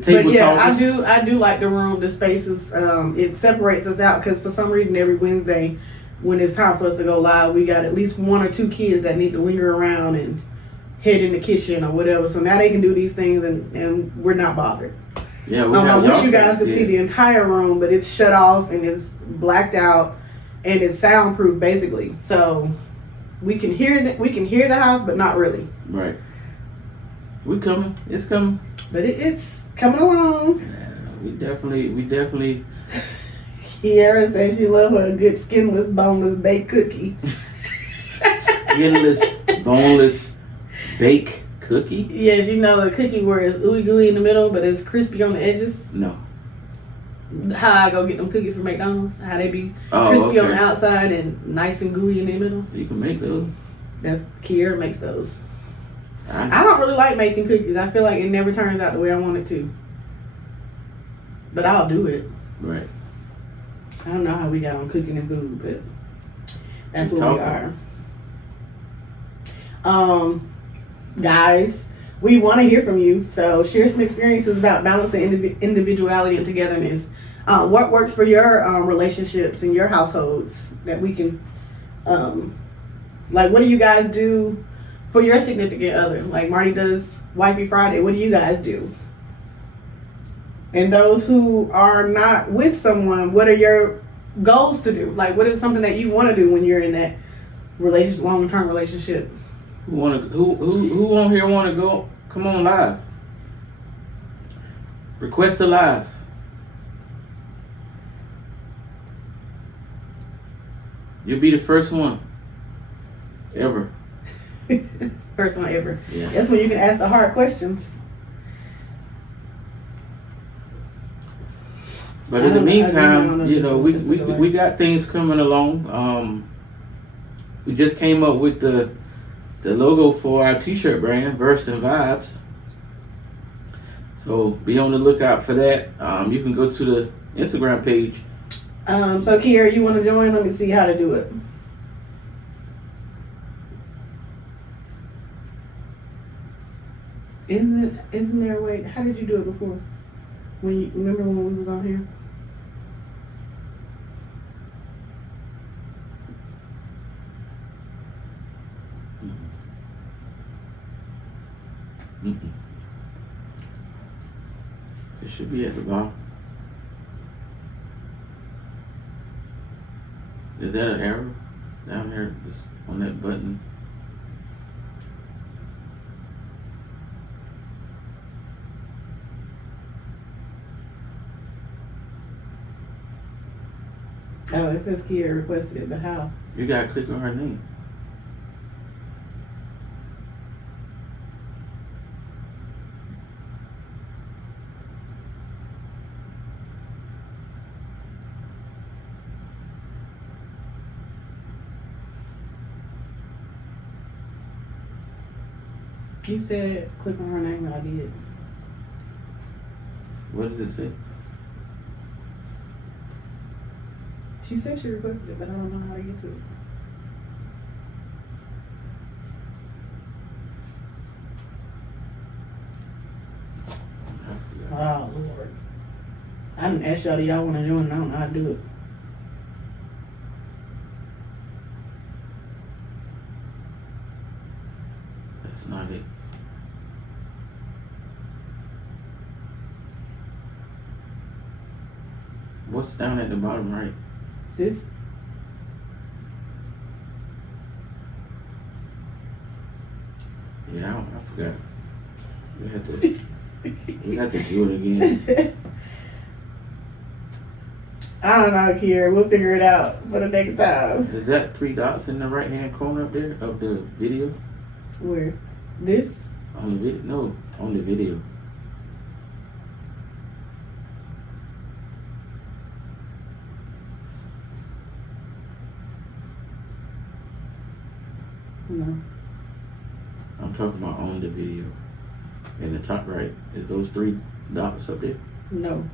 table talkers. I do like the room, the spaces. It separates us out because for some reason every Wednesday when it's time for us to go live, we got at least 1 or 2 kids that need to linger around and head in the kitchen or whatever. So now they can do these things and we're not bothered. Yeah, I wish you guys could see the entire room, but it's shut off and it's blacked out and it's soundproof basically. So we can hear the house, but not really. Right. We coming. It's coming. But it's coming along. Yeah, we definitely. Kiera says she love her a good skinless, boneless baked cookie. Skinless, boneless baked cookie? Yes, you know the cookie where it's ooey gooey in the middle, but it's crispy on the edges. No. How I go get them cookies from McDonald's? How they be crispy on the outside and nice and gooey in the middle? You can make those. That's Kiera makes those. I don't really like making cookies. I feel like it never turns out the way I want it to. But I'll do it. Right. I don't know how we got on cooking and food, but that's what we are. Guys, we want to hear from you. So share some experiences about balancing individuality and togetherness. What works for your relationships and your households that we can, like, what do you guys do for your significant other? Like Marty does Wifey Friday. What do you guys do? And those who are not with someone, what are your goals to do? Like, what is something that you want to do when you're in that long-term relationship? Who on here want to go? Come on live. Request a live. You'll be the first one ever. First one ever. Yeah. That's when you can ask the hard questions. But in the meantime, you know, we got things coming along. We just came up with the logo for our t-shirt brand, Verse and Vibes. So be on the lookout for that. You can go to the Instagram page. So Kiera, you want to join? Let me see how to do it. Isn't there a way? How did you do it before? Remember when we was on here? Mm-mm. It should be at the bottom. Is that an arrow down there? Just on that button. Oh, it says Kiera requested it, but how? You gotta click on her name. You said click on her name, and I did. What does it say? She said she requested it, but I don't know how to get to it. Oh Lord! I didn't ask y'all. Do y'all want to join? I don't know how to do it. That's not it. What's down at the bottom right? This. Yeah, I forgot. We have to do it again. I don't know, Kiera. We'll figure it out for the next time. Is that 3 dots in the right hand corner up there of the video? Where? This? On the video? No, on the video. No. I'm talking about on the video. In the top right. Is those 3 dots up there? No.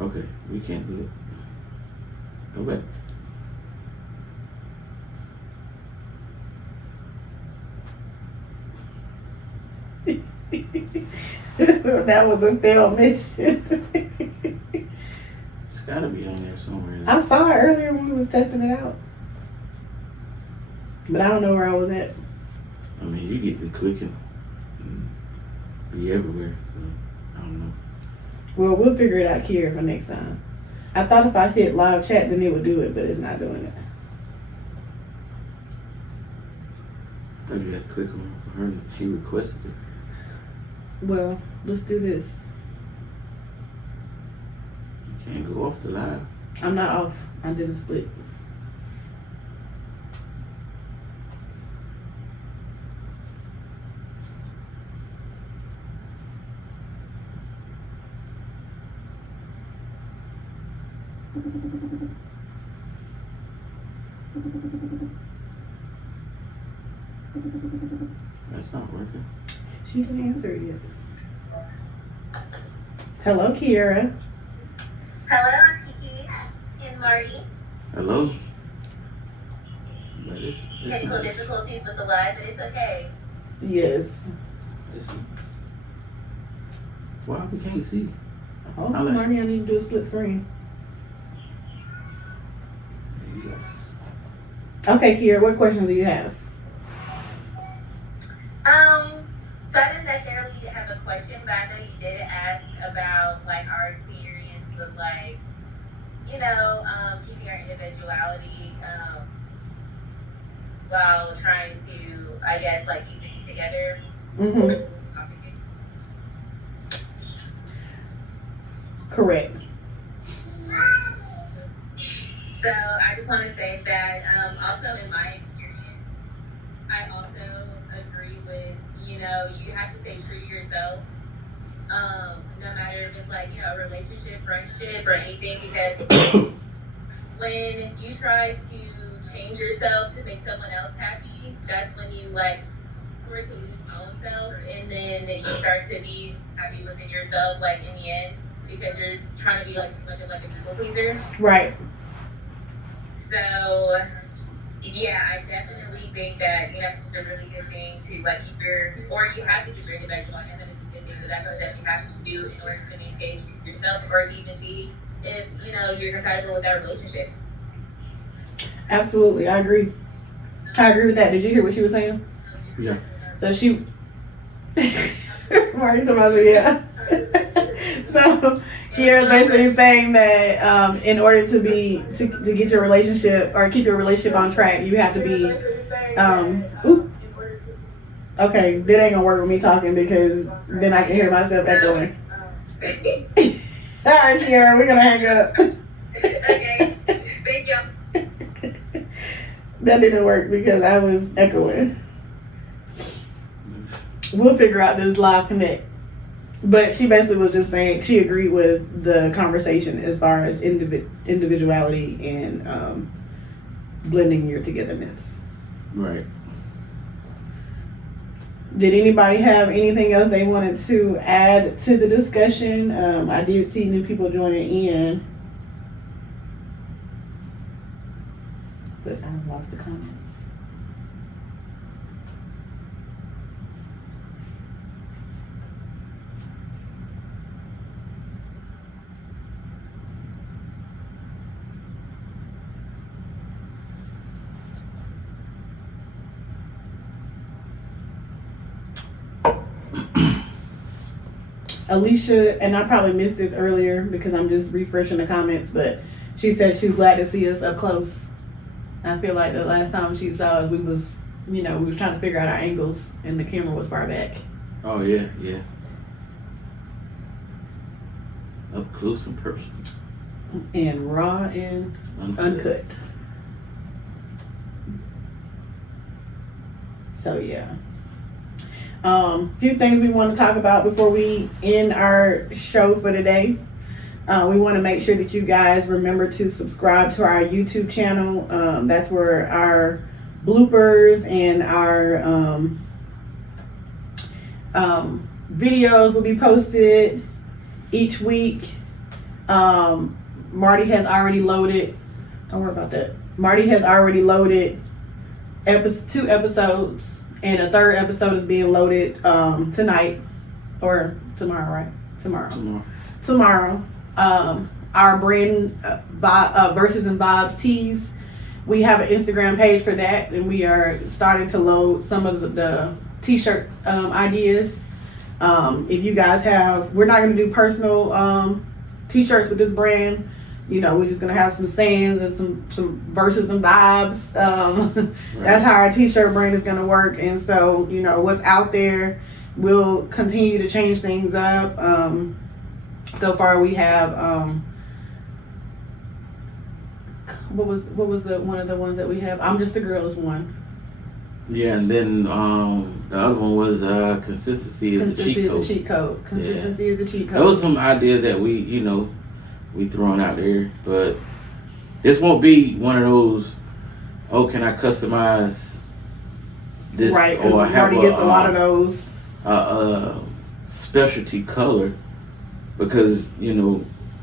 Okay, we can't do it. Go back. That was a failed mission. It's gotta be on there somewhere. I saw it earlier when we was testing it out. But I don't know where I was at. I mean, you get to clicking and be everywhere. So, I don't know. Well, we'll figure it out here for next time. I thought if I hit live chat, then it would do it, but it's not doing it. I thought you had to click on her and she requested it. Well, let's do this. You can't go off the live. I'm not off. I did a split. That's not working. She didn't answer it yet. Hello, Kiera. Hello, it's Kiki and Marty. Hello? But it's Technical not. difficulties with the live, but it's okay. Yes. It's, why we can't see? Oh, I like- Marty, I need to do a split screen. Okay, Kiera, what questions do you have? So I didn't necessarily have a question, but I know you did ask about like our experience with like, keeping our individuality, while trying to, I guess, like keep things together. Mm-hmm. Correct. So I just want to say that also in my experience, I also agree with, you have to stay true to yourself, no matter if it's like, a relationship, friendship, or anything, because when you try to change yourself to make someone else happy, that's when you like for to lose own self, and then you start to be happy within yourself, like in the end, because you're trying to be like too much of like a people pleaser. Right. So yeah, I definitely think that it's a really good thing to like keep your, or you have to keep your individual. I know that it's a good thing, but that's something that you have to do in order to maintain yourself, or to even see if you're compatible with that relationship. Absolutely, I agree. I agree with that. Did you hear what she was saying? Yeah. So she, Marty told me, yeah. So Kiara's basically saying that in order to get your relationship or keep your relationship on track, you have to be. Okay, that ain't gonna work with me talking because then I can hear myself echoing. All right, Kiara, we're gonna hang up. Okay, thank you. That didn't work because I was echoing. We'll figure out this live connect. But she basically was just saying she agreed with the conversation as far as individuality and blending your togetherness. Right. Did anybody have anything else they wanted to add to the discussion? I did see new people joining in. But I lost the comments. Alicia, and I probably missed this earlier because I'm just refreshing the comments, but she said she's glad to see us up close. I feel like the last time she saw us, we was trying to figure out our angles and the camera was far back. Oh yeah, yeah. Up close and personal. And raw and uncut. So yeah. Few things we want to talk about before we end our show for today. We want to make sure that you guys remember to subscribe to our YouTube channel. That's where our bloopers and our videos will be posted each week. Marty has already loaded. Don't worry about that. Marty has already loaded 2 episodes. And a 3rd episode is being loaded tonight or tomorrow, right? Tomorrow. Our brand Verses and Vibes tees. We have an Instagram page for that, and we are starting to load some of the t-shirt ideas. If you guys have, we're not going to do personal t-shirts with this brand. We're just gonna have some sayings and some verses and vibes. Right. That's how our t-shirt brand is gonna work. And so, what's out there, we'll continue to change things up. So far, we have what was the one of the ones that we have? I'm Just a Girl is one. Yeah, and then the other one was consistency is the cheat code. Consistency is the cheat code. That was some idea that we throwing out there, but this won't be one of those. Oh, can I customize this? Right, because have gets a lot of those. Specialty color, because we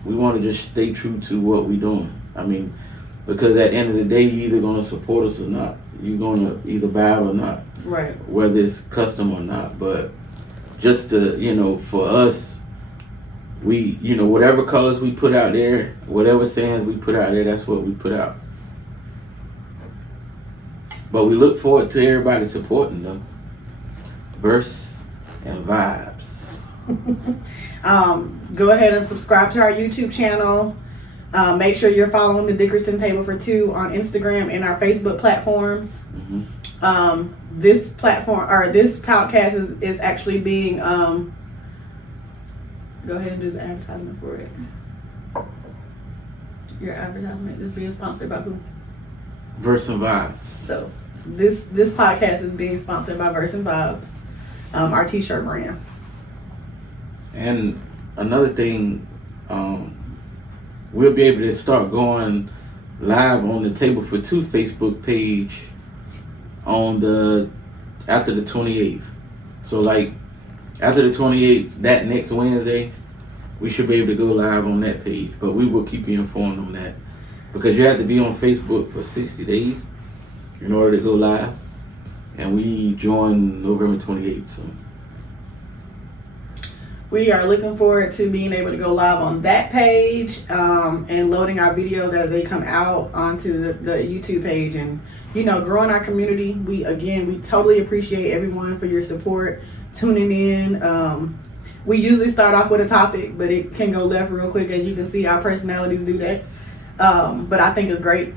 want to just stay true to what we're doing. I mean, because at the end of the day, you're either gonna support us or not. You're gonna either buy it or not. Right. Whether it's custom or not, but just to for us. We, whatever colors we put out there, whatever sayings we put out there, that's what we put out. But we look forward to everybody supporting them. Verse and Vibes. Go ahead and subscribe to our YouTube channel. Make sure you're following the Dickerson Table for Two on Instagram and our Facebook platforms. Mm-hmm. This platform or this podcast is actually being go ahead and do the advertisement for it. Your advertisement is being sponsored by who? Verse and Vibes. So this podcast is being sponsored by Verse and Vibes, our t-shirt brand. And another thing, we'll be able to start going live on the Table for Two Facebook page on after the 28th. So like after the 28th, that next Wednesday, we should be able to go live on that page. But we will keep you informed on that, because you have to be on Facebook for 60 days in order to go live. And we join November 28th. So we are looking forward to being able to go live on that page, and loading our videos as they come out onto the YouTube page, and growing our community. We totally appreciate everyone for your support, tuning in. We usually start off with a topic, but it can go left real quick. As you can see, our personalities do that. But I think it's great.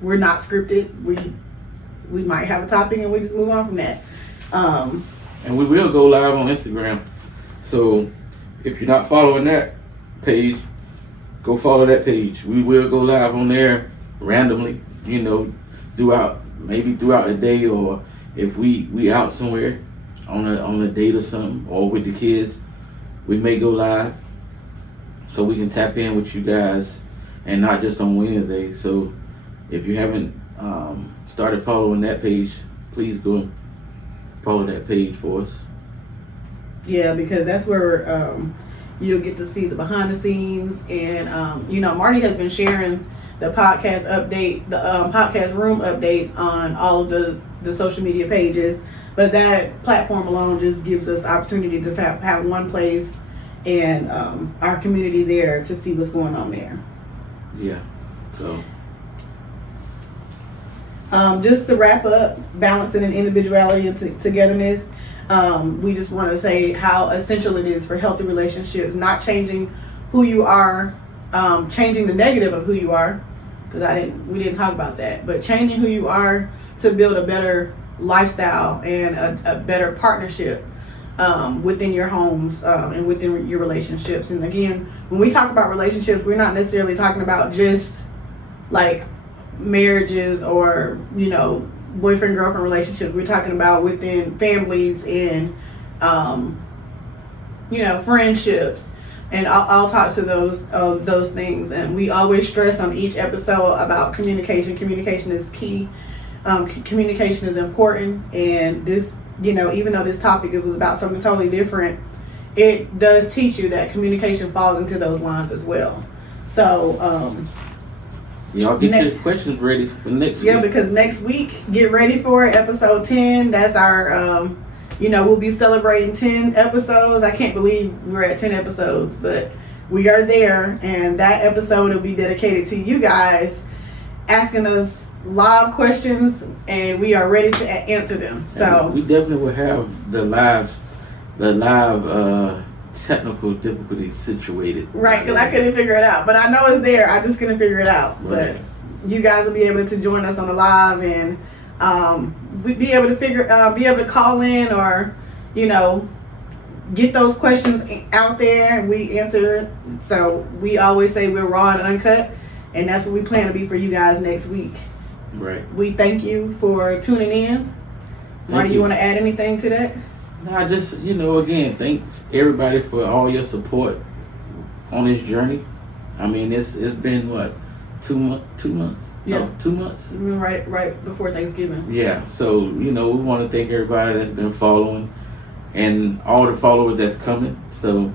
We're not scripted. We might have a topic and we just move on from that. and we will go live on Instagram. So if you're not following that page, go follow that page. We will go live on there randomly, throughout the day, or if we out somewhere on a date or something, or with the kids, we may go live so we can tap in with you guys, and not just on Wednesday. So if you haven't started following that page, please go follow that page for us. Yeah, because that's where you'll get to see the behind the scenes, and Marty has been sharing the podcast update, the podcast room updates on all of the social media pages. But that platform alone just gives us the opportunity to have one place and our community there to see what's going on there. Yeah. So just to wrap up, balancing and individuality and togetherness, we just want to say how essential it is for healthy relationships, not changing who you are, changing the negative of who you are, because we didn't talk about that, but changing who you are to build a better lifestyle and a better partnership within your homes and within your relationships. And again, when we talk about relationships, we're not necessarily talking about just like marriages or boyfriend girlfriend relationships. We're talking about within families and friendships and all types of those things. And we always stress on each episode about communication. Communication is key. Communication is important, and this, even though this topic it was about something totally different, it does teach you that communication falls into those lines as well. So y'all get your questions ready for next week. Yeah, because next week, get ready for it, episode 10. That's our we'll be celebrating 10 episodes. I can't believe we're at 10 episodes, but we are there, and that episode will be dedicated to you guys asking us live questions, and we are ready to answer them. So we definitely will have the live technical difficulties situated. Right, because I couldn't figure it out, but I know it's there. I just couldn't figure it out. Right. But you guys will be able to join us on the live, and we'd be able to call in, or get those questions out there, and we answer. So we always say we're raw and uncut, and that's what we plan to be for you guys next week. Right. We thank you for tuning in. Marty, you want to add anything to that? No, just again, thanks everybody for all your support on this journey. I mean, it's been what, 2 months? Yeah. No, 2 months. Right before Thanksgiving. Yeah. So we want to thank everybody that's been following, and all the followers that's coming. So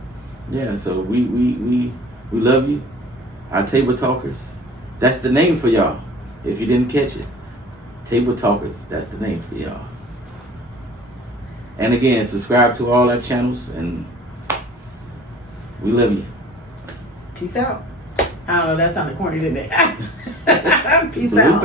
yeah. So we love you, our Table Talkers. That's the name for y'all. If you didn't catch it, Table Talkers. That's the name for y'all. And again, subscribe to all our channels, and we love you. Peace out. I don't know, that sounded corny, didn't it? Peace out.